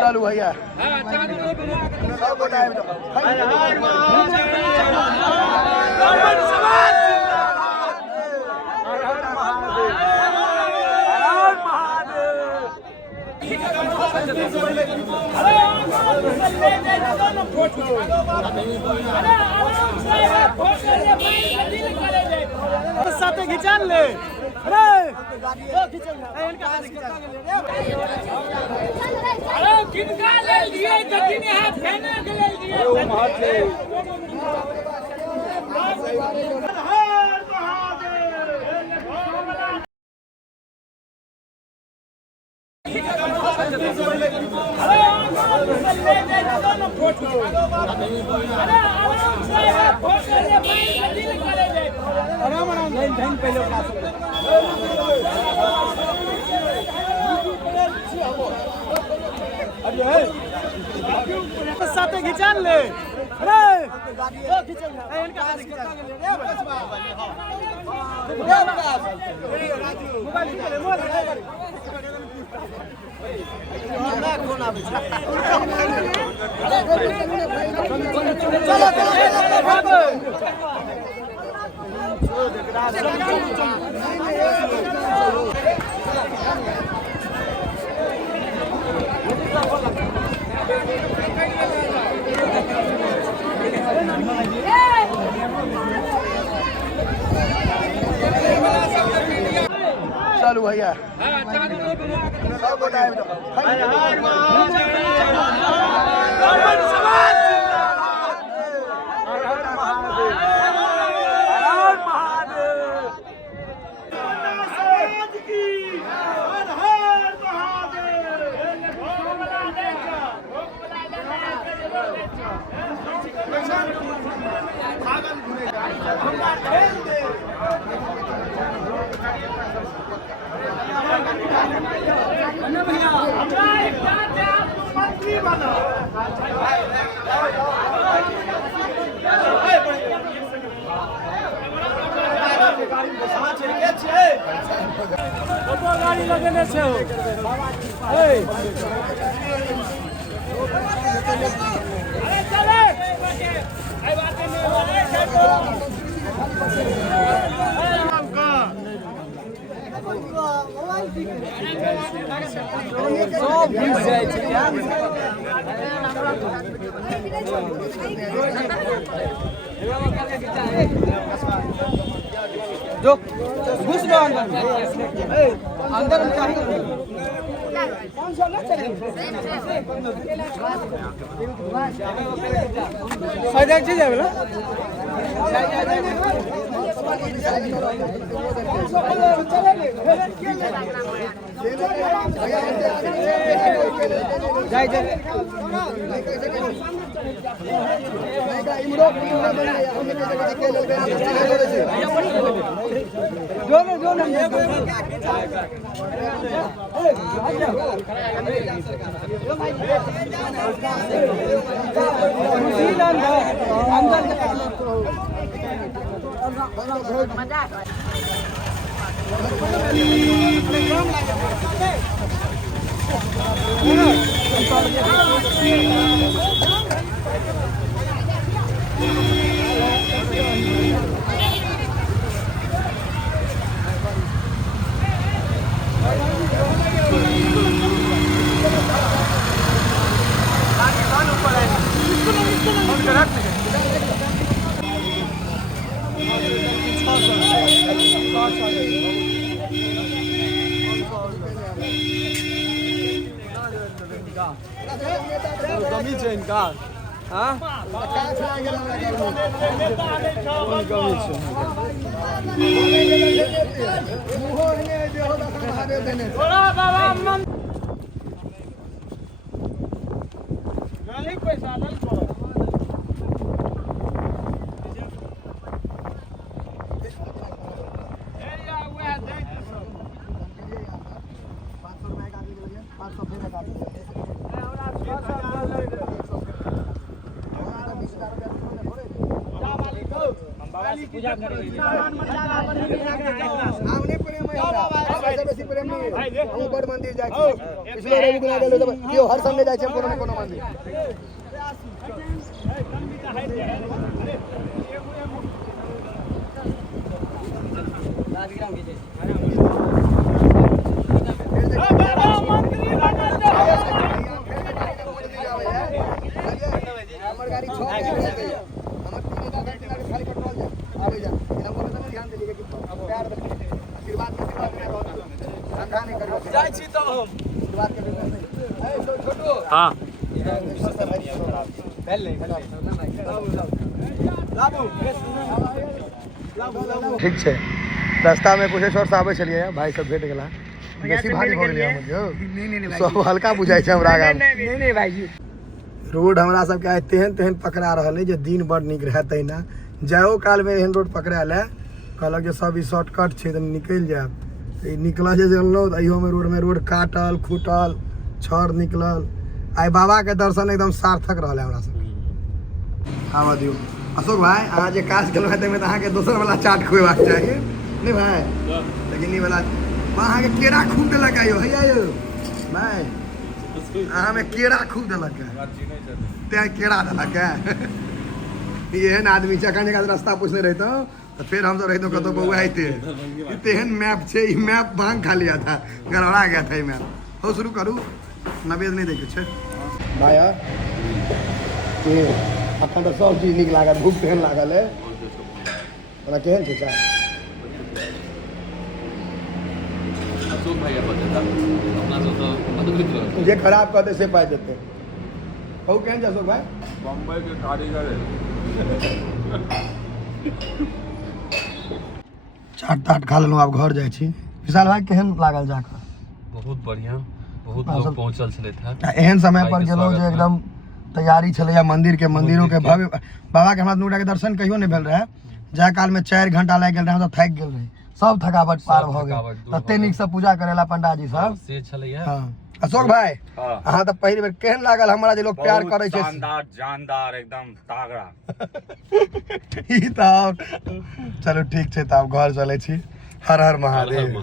चालू भैया साथे खिंचान ले अरे किनका ले लिए जखिन हाथ फेने के ले लिए साथे खिंचान ले अरे चालू भैया गाड़ी लगेने से जो घुस लो अंदर में चाहिए सजा चीज है ना जाए जाए कमी छै इनका हाँ पूजा करेंगे हमने प्रेम है बेसी प्रेम नहीं हम बड़ मंदिर जाके पिछले रे गुना गेलो तो कियो हर संडे जाय छै कोनो न कोनो मंदिर हमर गाड़ी 6 हमर 3 घंटा खाली पेट्रोल जा आवे जा हम को ध्यान देलिए कि प्यार आशीर्वाद धंधा नहीं करियो जाय छी तो हम आशीर्वाद के बिजनेस नहीं ए छोटू हां ठीक छै रास्ता में कुछ और से आबै छलिए भाई सब भेट गेला बेसी भारी भ गेलिए हम जो नहीं सब हल्का बुझाई छै हमरा गाम नहीं भाईजी रोड हमरा सब के तेहन तेहन पकड़ा रहल है जे दिन बड़ निक रहे तैना जाओ काल में एहन रोड पकड़ायल है कहलक जे सब ई शॉर्टकट छै त निकल जाब त ई निकला जे जनलो त इहो में रोड काटल खुटल छर निकलल आई बाबा के दर्शन एकदम सार्थक रहल है हमरा सब आवा दियो अशोक भाई अहाँ जे काज केलहुँ है ताहिमे तऽ अहाँके दोसर वाला चाट खुएबाक चाहिए नहीं भाई लेकिन ई वाला अहाँके केरा खूब देलक आयो हैया यौ भाई अहाँ में केरा खूब देलक है तैं केरा देलक है एहन आदमी छै अखन एक रास्ता पूछने रहितो तो फिर हम तो रहितो कतो बउआ आइते तेहन मैप छै ई मैप भांग खा लिया था गड़बड़ा गया था ई मैप हो शुरू करू नवेद नहीं देखे छै भाई ये अखन तो सब चीज नीक लागल भूख तेहन लागल है ओना केहन छै चाय अशोक भाई अपना सब तो मतलब जे खराब कहते से पाई देते कहू केहन छै अशोक भाई बम्बई के कारीगर है चाट ताट खा लेलहुँ आब घर जाइ छी विशाल भाई केहन लागल जाकर बहुत बढ़िया बहुत लोग पहुंचल छले था एहन समय पर गेलहुँ जे एकदम तैयारी छलैया मंदिर के मंदिरों के भव्य बाबा के हमरा दूटा के दर्शन कहियो नहीं भेल रहे जाय काल में 4 घंटा लागि गेल रहे हम तो थाकि गेल रही सब थकावट पार भ गेल तते नीक से पूजा करेला पंडाजी सब से छलैया हां अशोक भाई अहाँ तो पहली बेर केहन लागल हमरा जे लोग प्यार करे छै शानदार जानदार एकदम तागड़ा ई त चलो ठीक छै त अब घर चले छी हर हर महादेव